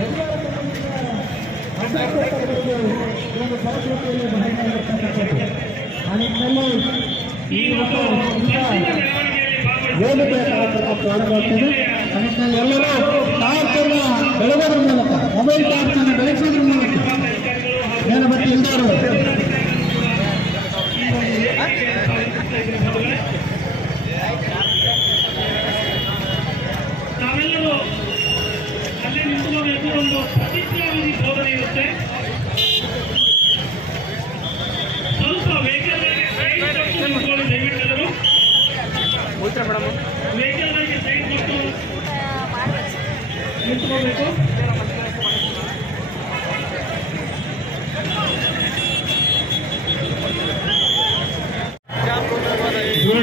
ಈ ಒಂದು ಪಂಚಿನ ಮೆರವಣಿಗೆಯಲ್ಲಿ ಭಾಗವಹಿಸಿ ವೇದಿಕೆ ಕಾರ್ಯಕ್ರಮ ಪ್ರಾರಂಭವಾಗ್ತದೆ ಎಲ್ಲರೂ ಟಾರ್ಚನ್ನ ಬೆಳಗೋದ್ರ ಮೂಲಕ, ಮೊಬೈಲ್ ಟಾರ್ಚನ್ನು ಬೆಳೆಸೋದ್ರ ಮೂಲಕ ಹಾಗೂ ಮೇಣಬತ್ತಿ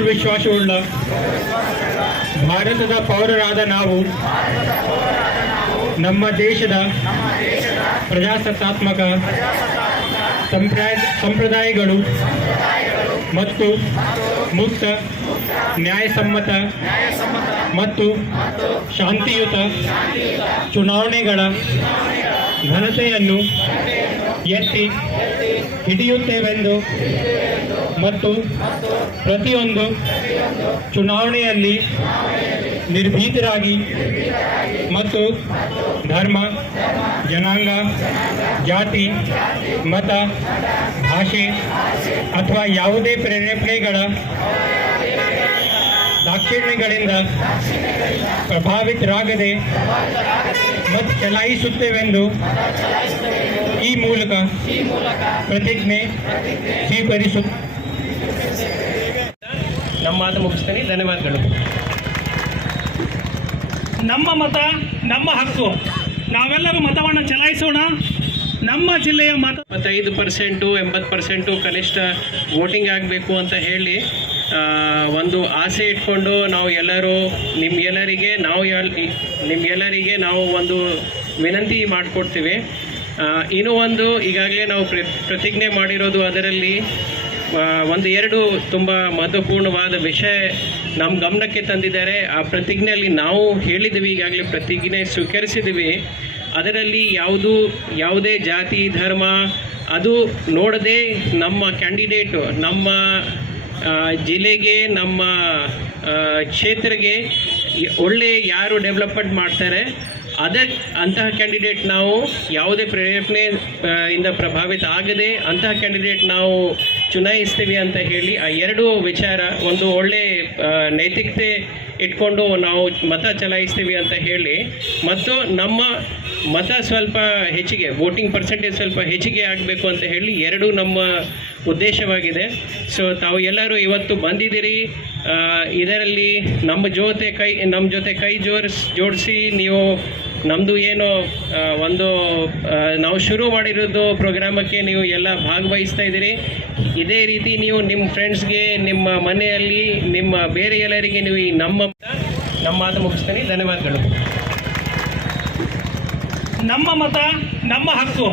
ವಿಶ್ವಾಸವುಳ್ಳ ಭಾರತದ ಪೌರರಾದ ನಾವು ನಮ್ಮ ದೇಶದ ಪ್ರಜಾಸತ್ತಾತ್ಮಕ ಸಂಪ್ರಾಯ ಸಂಪ್ರದಾಯಗಳು ಮತ್ತು ಮುಕ್ತ ನ್ಯಾಯಸಮ್ಮತ ಮತ್ತು ಶಾಂತಿಯುತ ಚುನಾವಣೆಗಳ ಘನತೆಯನ್ನು ಎತ್ತಿ ಹಿಡಿಯುತ್ತೇವೆಂದು ಮತ್ತು ಪ್ರತಿಯೊಂದು ಚುನಾವಣೆಯಲ್ಲಿ ನಿರ್ಭೀತರಾಗಿ ಮತ್ತು ಧರ್ಮ, ಜನಾಂಗ, ಜಾತಿ, ಮತ, ಭಾಷೆ ಅಥವಾ ಯಾವುದೇ ಪ್ರೇರೇಪಣೆಗಳ ದಾಕ್ಷಿಣ್ಯಗಳಿಂದ ಪ್ರಭಾವಿತರಾಗದೆ ಮತ್ತು ಚಲಾಯಿಸುತ್ತೇವೆಂದು ಈ ಮೂಲಕ ಪ್ರತಿಜ್ಞೆ ಸ್ವೀಕರಿಸು ನಮ್ಮ ಮಾತು ಮುಗಿಸ್ತೀನಿ ಧನ್ಯವಾದಗಳು. ನಮ್ಮ ಮತ ನಮ್ಮ ಹಕ್ಕು. ನಾವೆಲ್ಲರೂ ಮತವನ್ನು ಚಲಾಯಿಸೋಣ. ನಮ್ಮ ಜಿಲ್ಲೆಯ ಮತ ಮತ್ತೈದು ಪರ್ಸೆಂಟು ಎಂಬತ್ತು ಪರ್ಸೆಂಟು ಕನಿಷ್ಠ ವೋಟಿಂಗ್ ಆಗಬೇಕು ಅಂತ ಹೇಳಿ ಒಂದು ಆಸೆ ಇಟ್ಕೊಂಡು ನಾವು ಎಲ್ಲರೂ ನಿಮ್ಗೆಲ್ಲರಿಗೆ ನಾವು ಎಲ್ ನಿಮ್ಗೆಲ್ಲರಿಗೆ ನಾವು ಒಂದು ವಿನಂತಿ ಮಾಡಿಕೊಡ್ತೀವಿ. ಇನ್ನೂ ಒಂದು ಈಗಾಗಲೇ ನಾವು ಪ್ರ ಪ್ರತಿಜ್ಞೆ ಮಾಡಿರೋದು ಅದರಲ್ಲಿ ಒಂದು ಎರಡು ತುಂಬ ಮಹತ್ವಪೂರ್ಣವಾದ ವಿಷಯ ನಮ್ಮ ಗಮನಕ್ಕೆ ತಂದಿದ್ದಾರೆ. ಆ ಪ್ರತಿಜ್ಞೆಯಲ್ಲಿ ನಾವು ಹೇಳಿದ್ವಿ ಈಗಾಗಲೇ ಪ್ರತಿಜ್ಞೆ ಸ್ವೀಕರಿಸಿದ್ವಿ ಅದರಲ್ಲಿ ಯಾವುದು, ಯಾವುದೇ ಜಾತಿ, ಧರ್ಮ, ಅದು ನೋಡದೆ ನಮ್ಮ ಕ್ಯಾಂಡಿಡೇಟು, ನಮ್ಮ ಜಿಲ್ಲೆಗೆ, ನಮ್ಮ ಕ್ಷೇತ್ರಗೆ ಒಳ್ಳೆ ಯಾರು ಡೆವಲಪ್ಮೆಂಟ್ ಮಾಡ್ತಾರೆ, ಅದೇ ಅಂತಹ ಕ್ಯಾಂಡಿಡೇಟ್ ನಾವು ಯಾವುದೇ ಪ್ರೇರೇಪಣೆ ಇಂದ ಪ್ರಭಾವಿತ ಆಗದೆ ಅಂತಹ ಕ್ಯಾಂಡಿಡೇಟ್ ನಾವು ಚುನಾಯಿಸ್ತೀವಿ ಅಂತ ಹೇಳಿ ಆ ಎರಡು ವಿಚಾರ, ಒಂದು ಒಳ್ಳೆ ನೈತಿಕತೆ ಇಟ್ಕೊಂಡು ನಾವು ಮತ ಚಲಾಯಿಸ್ತೀವಿ ಅಂತ ಹೇಳಿ, ಮತ್ತು ನಮ್ಮ ಮತ ಸ್ವಲ್ಪ ಹೆಚ್ಚಿಗೆ ವೋಟಿಂಗ್ ಪರ್ಸೆಂಟೇಜ್ ಸ್ವಲ್ಪ ಹೆಚ್ಚಿಗೆ ಆಗಬೇಕು ಅಂತ ಹೇಳಿ ಎರಡು ನಮ್ಮ ಉದ್ದೇಶವಾಗಿದೆ. ಸೊ ತಾವು ಎಲ್ಲರೂ ಇವತ್ತು ಬಂದಿದ್ದೀರಿ. ಇದರಲ್ಲಿ ನಮ್ಮ ಜೊತೆ ಕೈ, ನಮ್ಮ ಜೊತೆ ಕೈ ಜೋಡಿಸ್ ಜೋಡಿಸಿ ನೀವು ನಮ್ಮದು ಏನು ಒಂದು ನಾವು ಶುರು ಮಾಡಿರೋದು ಪ್ರೋಗ್ರಾಮಕ್ಕೆ ನೀವು ಎಲ್ಲ ಭಾಗವಹಿಸ್ತಾ ಇದ್ದೀರಿ. ಇದೇ ರೀತಿ ನೀವು ನಿಮ್ಮ ಫ್ರೆಂಡ್ಸ್ಗೆ, ನಿಮ್ಮ ಮನೆಯಲ್ಲಿ, ನಿಮ್ಮ ಬೇರೆ ಎಲ್ಲರಿಗೆ ನೀವು ಈ ನಮ್ಮ ನಮ್ಮ ಮಾತು ಮುಗಿಸ್ತೀನಿ. ಧನ್ಯವಾದಗಳು. ನಮ್ಮ ಮತ, ನಮ್ಮ ಹಕ್ಕು.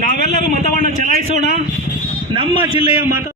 ನಾವೆಲ್ಲರೂ ಮತವನ್ನು ಚಲಾಯಿಸೋಣ. ನಮ್ಮ ಜಿಲ್ಲೆಯ ಮತ